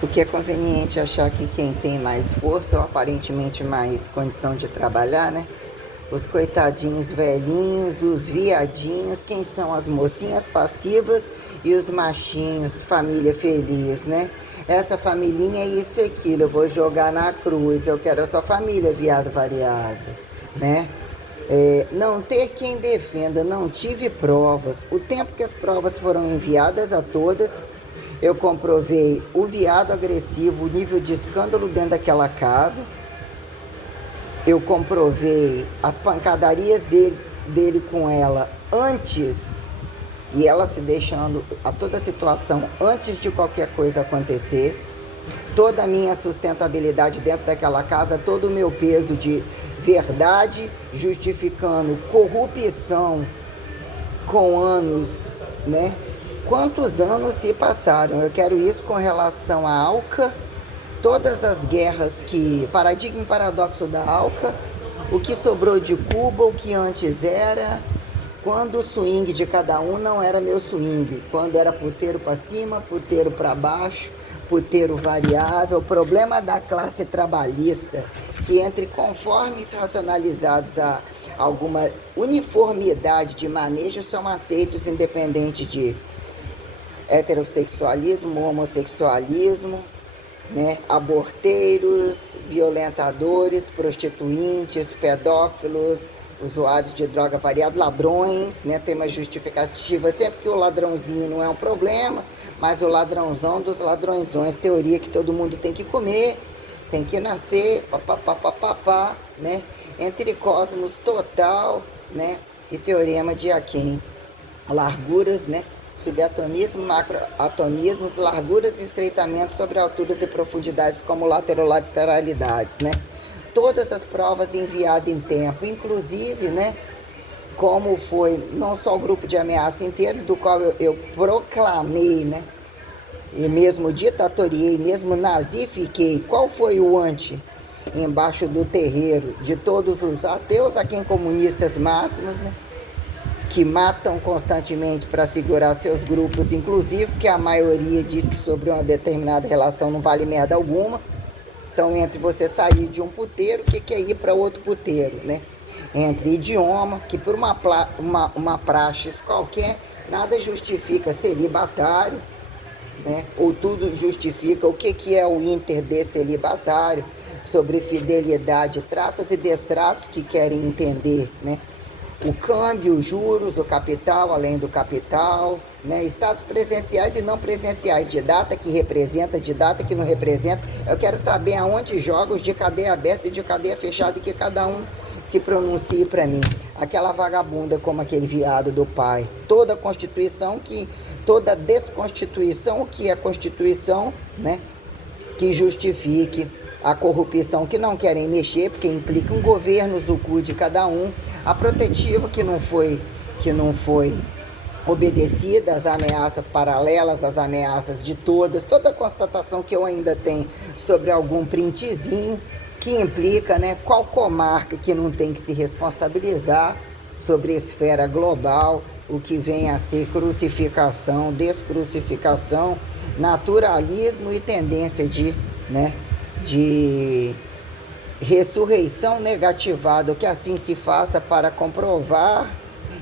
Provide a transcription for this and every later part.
O que é conveniente achar que quem tem mais força ou aparentemente mais condição de trabalhar, né? Os coitadinhos velhinhos, os viadinhos, quem são as mocinhas passivas e os machinhos, família feliz, né? Essa familhinha é isso e aquilo, eu vou jogar na cruz, eu quero a sua família, viado variável, né? Não ter quem defenda, não tive provas. O tempo que as provas foram enviadas a todas, eu comprovei o viado agressivo, o nível de escândalo dentro daquela casa. Eu comprovei as pancadarias dele com ela antes, e ela se deixando a toda a situação antes de qualquer coisa acontecer. Toda a minha sustentabilidade dentro daquela casa, todo o meu peso de verdade, justificando corrupção com anos, né? Quantos anos se passaram? Eu quero isso com relação à ALCA, todas as guerras paradigma e paradoxo da ALCA, o que sobrou de Cuba, o que antes era, quando o swing de cada um não era meu swing, quando era puteiro para cima, puteiro para baixo, puteiro variável, problema da classe trabalhista, que entre conformes racionalizados a alguma uniformidade de manejo são aceitos independente de heterossexualismo, homossexualismo, né? Aborteiros, violentadores, prostituintes, pedófilos, usuários de droga variada, ladrões, né? Tem uma justificativa sempre que o ladrãozinho não é um problema, mas o ladrãozão dos ladrõezões, teoria que todo mundo tem que comer, tem que nascer, papapá, né? Entre cosmos total, né? E teorema de Aquim, larguras, né? Subatomismo, macroatomismos, larguras e estreitamentos sobre alturas e profundidades como lateralidades, né? Todas as provas enviadas em tempo, inclusive, né? Como foi não só o grupo de ameaça inteiro, do qual eu proclamei, né? E mesmo ditatoriei, mesmo nazifiquei. Qual foi o embaixo do terreiro de todos os ateus, a quem comunistas máximos, né? Que matam constantemente para segurar seus grupos, inclusive, que a maioria diz que sobre uma determinada relação não vale merda alguma. Então, entre você sair de um puteiro, o que é ir para outro puteiro, né? Entre idioma, que por uma praxe qualquer, nada justifica celibatário, né? Ou tudo justifica o que é o inter de celibatário, sobre fidelidade, tratos e destratos que querem entender, né? O câmbio, os juros, o capital, além do capital, né? Estados presenciais e não presenciais, de data que representa, de data que não representa. Eu quero saber aonde joga os de cadeia aberta e de cadeia fechada e que cada um se pronuncie para mim. Aquela vagabunda como aquele viado do pai. Toda Constituição, toda desconstituição, que é Constituição, né? Que justifique a corrupção que não querem mexer, porque implica um governo, o cu de cada um, a protetiva que não foi obedecida, as ameaças paralelas, as ameaças de toda a constatação que eu ainda tenho sobre algum printzinho, que implica, né, qual comarca que não tem que se responsabilizar sobre a esfera global, o que vem a ser crucificação, descrucificação, naturalismo e tendência de ressurreição negativada, que assim se faça para comprovar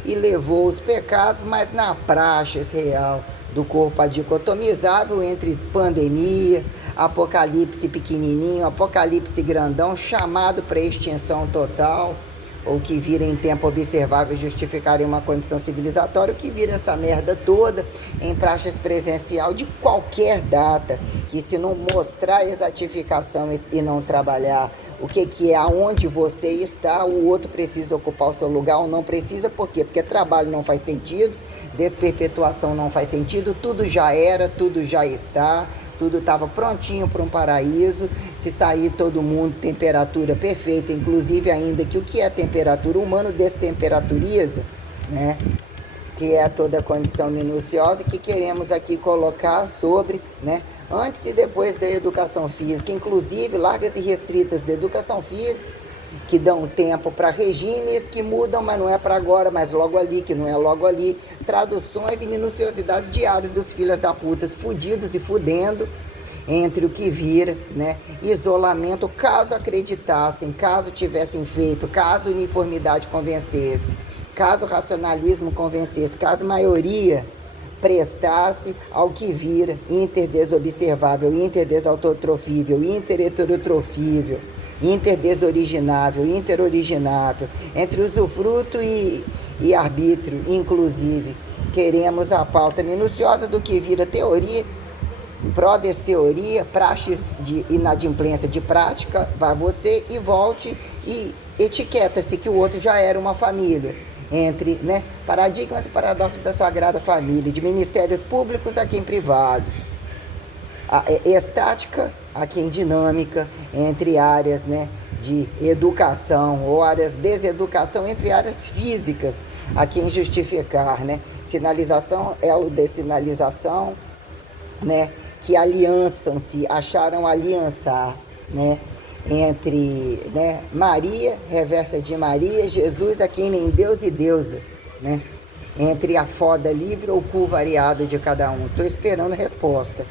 e levou os pecados, mas na praxis real do corpo adicotomizável entre pandemia, apocalipse pequenininho, apocalipse grandão, chamado para extinção total, ou que vira em tempo observável justificarem uma condição civilizatória, o que vira essa merda toda em praxis presencial de qualquer data, que se não mostrar exatificação e não trabalhar o que é, aonde você está, o outro precisa ocupar o seu lugar ou não precisa, por quê? Porque trabalho não faz sentido, desperpetuação não faz sentido, tudo já era, tudo já está, tudo estava prontinho para um paraíso, se sair todo mundo, temperatura perfeita, inclusive ainda que o que é temperatura, o humano destemperatoriza, né? Que é toda a condição minuciosa que queremos aqui colocar sobre, né? Antes e depois da educação física, inclusive largas e restritas da educação física, que dão tempo para regimes que mudam, mas não é para agora, mas logo ali, que não é logo ali. Traduções e minuciosidades diárias dos filhos da putas fudidos e fudendo, entre o que vira, né? Isolamento, caso acreditassem, caso tivessem feito, caso uniformidade convencesse, caso racionalismo convencesse, caso maioria prestasse ao que vira, interdesobservável, interdesautogrofível, interheterotrofível, interdesoriginável, interoriginável, entre usufruto e arbítrio, inclusive. Queremos a pauta minuciosa do que vira teoria, pró-desteoria, praxis de inadimplência de prática, vá você e volte e etiqueta-se que o outro já era uma família. Entre, né, paradigmas e paradoxos da Sagrada Família, de ministérios públicos a quem privados. A estática a quem dinâmica, entre áreas, né, de educação ou áreas de deseducação, entre áreas físicas a quem justificar, né? Sinalização, elo de sinalização, né, que aliançam-se, acharam aliançar, né, entre, né, Maria, reversa de Maria, Jesus, a quem nem Deus e deusa, né, entre a foda livre ou o cu variado de cada um. Estou esperando a resposta.